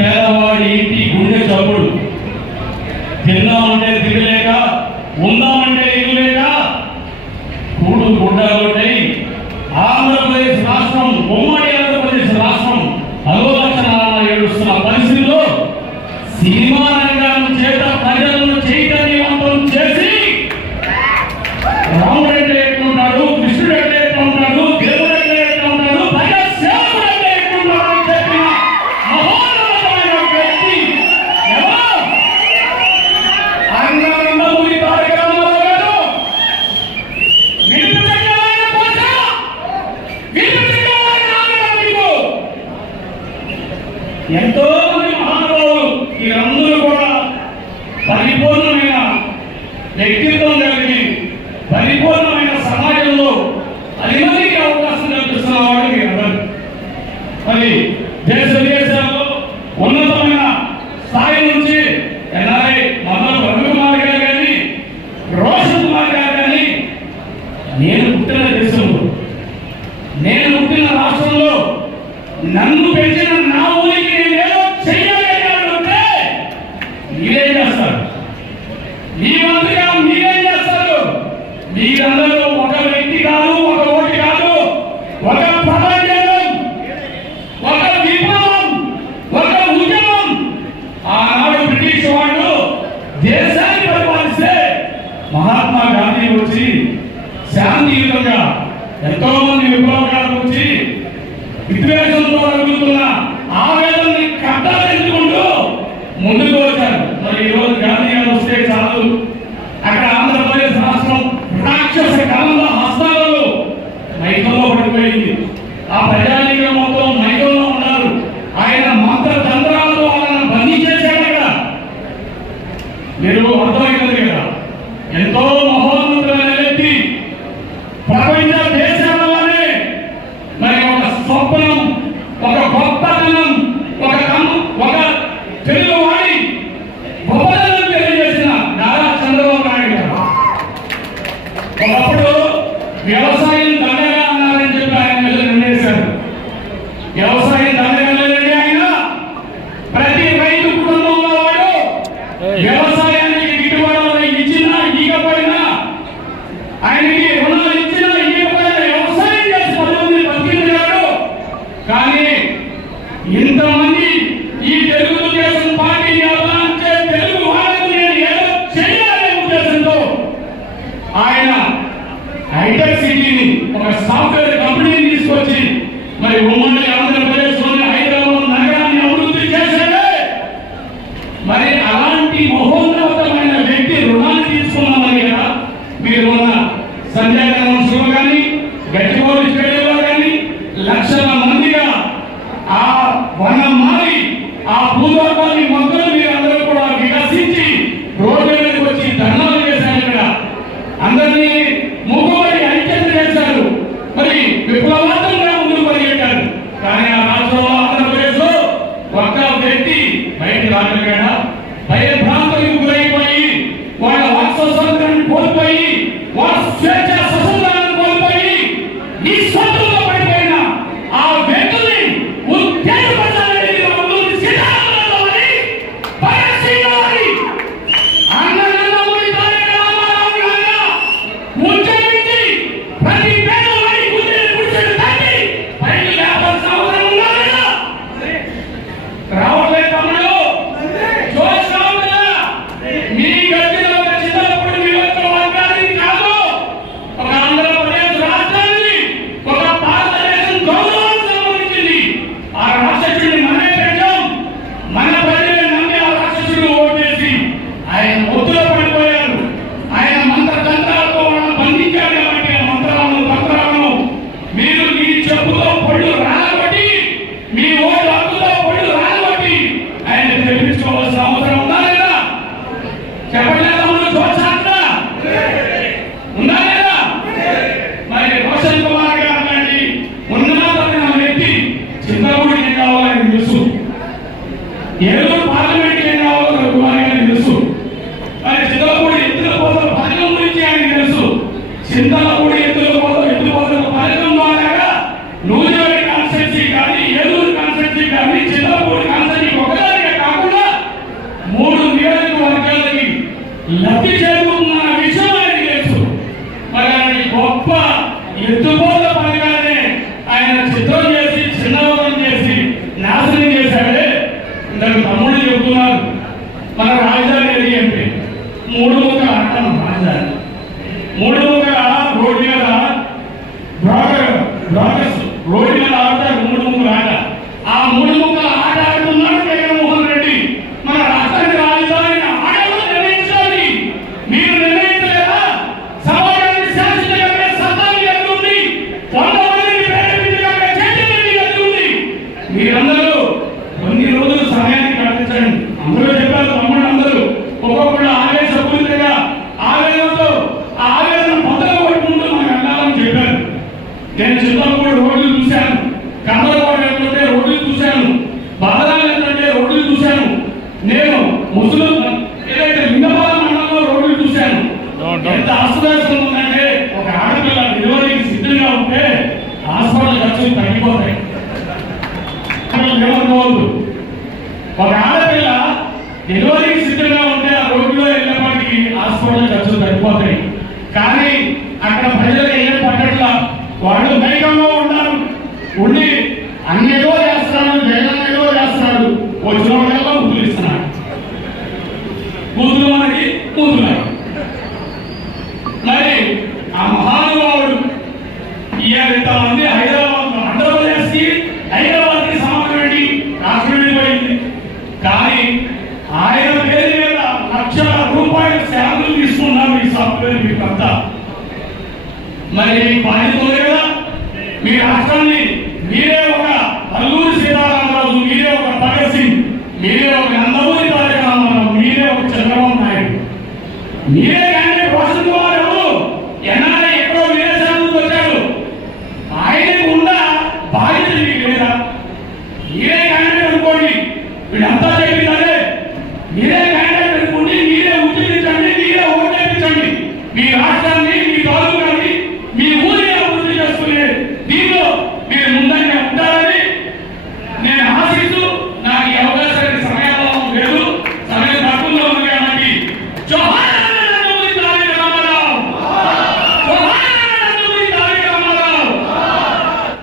పేదవాడి ఇంటి గుండె చప్పుడు. తిందామంటే తినలేక, ఉందామంటే ఇల్లు లేక, కూడు గుడ్డలుంటాయి. ఆంధ్రప్రదేశ్ రాష్ట్రం, ఉమ్మడి ఆంధ్రప్రదేశ్ రాష్ట్రం అలోలక్షణాలను ఏడుస్తున్న పరిస్థితుల్లో సినిమా రంగం చేత ప్రజలను చైతన్యవంతం చేసి రాముడు అంటే ఎట్లుంటాడు, కృష్ణుడు అంటే ఎట్లుంటాడు, దేవుడు అంటే ఎట్లుంటాడు, ప్రజా సేవకుడు అంటే ఎట్లుంటాడు అని చెప్పిన మహోన్నతమైన వ్యక్తి ఎవరు? అన్నమూరి తారక రామారావు గారు. ఎంతో మంది మహానుభావులు వీరందరూ కూడా పరిపూర్ణమైన వ్యక్తిత్వం కలిగి పరిపూర్ణమైన సమాజంలో 10 మందికి అవకాశం కల్పిస్తున్న వాడు మీరందరూ. మరి దేశ విదేశాల్లో ఉన్నతమైన స్థాయి నుంచి ఎన్ఆర్ఐ మొదలు రవికుమార్ గారు కానీ, రోషన్ కుమార్ గారు కానీ, నేను పుట్టిన దేశంలో, నేను పుట్టిన రాష్ట్రంలో నన్ను పెంచిన నా ఊరికి నేనేదో చెయ్యలేదంటే మీరేం చేస్తారు? మీ వంతుగా మీరేం చేస్తారు? మీరందరూ ఒక వ్యక్తి కాదు, ఒక ఓటు కాదు, ఒక ప్రపంచం, ఒక విప్లవం, ఒక ఉద్యమం. ఆనాడు బ్రిటిష్ వాళ్ళు దేశాన్ని పరిపాలిస్తే మహాత్మా గాంధీ వచ్చి శాంతియుతంగా ఎంతో మంది విప్లవకారులు వచ్చి విద్వేషంతో రగులుతున్న ఆవేదనని కట్టాలెత్తుకుంటూ ముందుకు వచ్చారు. మరి ఈరోజు గాంధీ గారు వస్తే చాలు, అక్కడ ఆంధ్రప్రదేశ్ రాష్ట్రం రాక్షస కాలంలో హస్తాలలో మైకంలో పడిపోయింది. ఆ ప్రజానీకం మొత్తం మైకంలో ఉన్నారు. ఆయన మంత్ర తంత్రాలతో వాళ్ళని బందీ చేశాడు. అక్కడ మీరు అర్థమైంది కదా, ఎంతో మహోన్నతమైన వ్యక్తి, ప్రపంచ దేశాలలోనే మరి ఒక స్వప్నం, ఒక గొప్పతనం, ఒక తెలుగువాడి గొప్పతనం తెలియజేసిన నారా చంద్రబాబు నాయుడు గారు. ఒకప్పుడు వ్యవసాయం దండగా అన్నారని చెప్పి ఆయన మీద నిర్ణయించారు. వ్యవసాయం దండగా లేదండి. ఆయన ప్రతి రైతు కుటుంబంలో వాడు వ్యవసాయానికి గిట్టుబాటు ఇచ్చినా ఇవ్వకపోయినా, ఆయనకి రుణాలు ఇచ్చినా ఇవ్వకపోయినా వ్యవసాయం చేసి 10 మంది బతికించాడు. కానీ ఇంతమంది ఈ తెలుగుదేశం పార్టీని అభిమానించే తెలుగు వాళ్ళకు నేను ఏదో చేయాలనే ఉద్దేశంతో ఆయన హైటెక్ సిటీని, ఒక సాఫ్ట్వేర్ కంపెనీని తీసుకొచ్చి మరి ఉమ్మడి ఆంధ్రప్రదేశ్లోని హైదరాబాద్ నగరాన్ని అభివృద్ధి చేశాడే. మరి అలాంటి మహోన్నతమైన వ్యక్తి రుణాన్ని తీసుకున్నామని కదా మీరు ఉన్న సంజయ్ కన్వెన్షన్లో కానీ, గచ్చిబౌలి స్టేడియంలో కానీ లక్షల మందిగా ఆ వనం మారి ఆ భూలోకాన్ని మొత్తం మీరందరూ కూడా వికసించి రోడ్డు మీదకి వచ్చి ధర్నాలు చేశారు. ఇక్కడ అందరినీ మూగబడి ఐక్యత చేశారు. మరి విప్లవాత్మకంగా ముందుకు పరిగెట్టారు. కానీ ఆ రాష్ట్రంలో ఆంధ్రప్రదేశ్లో ఒక్క వ్యక్తి బయటకు రాగలిగాడా? భయభ్రాంతులకు గురైపోయి వాళ్ళ వాక్ స్వాతంత్రాన్ని కోల్పోయి, వాళ్ళ స్వేచ్ఛ స్వతంత్రాన్ని కోల్పోయి నిస్సత్తుగా పడిపోయిన ఆ వ్యక్తుల్ని ఉత్తేజపరచాలని అన్నమూరి తారక రామారావు గారు ఉద్యమించి ప్రతి పేదవాడి గుండెని గుడిసెలు తట్టి పైకి లేపాల్సిన అవసరం ఉన్నదా? రావట్లేదు తమ్ముడు, జోష్ రావట్లేదా? మీ గట్టిలో చిన్నప్పుడు మీ యొక్క వర్గానికి కాదు, ఒక ఆంధ్రప్రదేశ్ రాష్ట్రానికి, ఒక భారతదేశం గౌరవానికి సంబంధించింది. ఆ రాక్షసుడిని మనమే పెట్టాం. మన ప్రజలు నమ్మి ఆ రాక్షసుడు ఓటేసి ఆయన ఒత్తులో పడిపోయారు. ఆయన మంత్ర తంత్రాలతో వాళ్ళని బంధించాడు. కాబట్టి ఆ మంత్రాలను తంత్రాలను మీరు మీ చెప్పుతో పళ్ళు రాలబట్టి, మీ ఓటు హక్కుతో పళ్ళు రాలబట్టి ఆయన తెలిపించుకోవాల్సిన అవసరం ఉందా లేదా? చెప్పలేదా? ఉందా లేదా? మరి రోషన్ కుమార్ గారు లాంటి ఉన్నతమైన వ్యక్తి చింతలపూడికి ఏం కావాలని తెలుసు, ఏలూరు పార్లమెంట్కి ఏం కావాలో కుమార్ గారికి తెలుసు. మరి చింతలపూడి ఎత్తుల పోతల పథకం గురించి ఆయనకి తెలుసు. చింతలపూడి ఎత్తుల పోతల పథకం ద్వారా నూజివీడు కాన్స్టిట్యూన్సీ కానీ, ఏలూరు కాన్స్టిట్యూన్సీ కానీ, చింతలపూడి కాన్స్టిట్యూన్సీ ఒకదాని మీరందరూ కొన్ని రోజులు సమయాన్ని కల్పించండి. అందరూ చెప్పారు తమ్ముడు, అందరూ ఒక్కొక్కళ్ళు ఆవేశపూరితంగా ఆవేదనతో ఆ ఆవేదన మొదలు పట్టుకుంటూ మనం వెళ్ళాలని చెప్పారు. నేను చిన్నప్పుడు రోడ్లు చూశాను, కమలకోట ఏంటంటే రోడ్లు చూశాను, బదనాలు ఏంటంటే రోడ్లు చూశాను. నేను ముస్లిం ఏదైతే లింగపాల మండలంలో రోడ్లు చూశాను. ఎంత ఆశ్చర్యం ఉందంటే ఒక ఆడపిల్ల డెలివరీకి సిద్ధంగా ఉంటే హాస్పిటల్ ఖర్చులు తగ్గిపోతాయి. ఏమనుకోవద్దు, ఒక ఆడపిల్ల డెలివరీకి సిద్ధంగా ఉంటే ఆ రోడ్లో వెళ్ళేపాటికి హాస్పిటల్ ఖర్చులు తగ్గిపోతాయి. కానీ అక్కడ ప్రజలకు ఏం పట్టట్లా, వాళ్ళు మైకంలో ఉన్నారు, ఉండి అన్నేదో చేస్తున్నాడు, జగన్ ఏదో చేస్తున్నాడు, వచ్చిన వాళ్ళలో కూతురు ఇస్తున్నాడు. కూతురు మనకి కూతురు. మరి ఆ మహానుభావుడు ఇంతమంది హైదరాబాద్ ఆంధ్రప్రదేశ్కి హైదరాబాద్కి సమాధానం ఏంటి, రాష్ట్రం వెళ్ళిపోయింది. కానీ ఆయన పేరు మీద లక్షల రూపాయల శాలరీ తీసుకున్నాం ఈ సాఫ్ట్వేర్ మీకంతా. మరి మీకు బాధ్యత ఉంది కదా, మీ రాష్ట్రాన్ని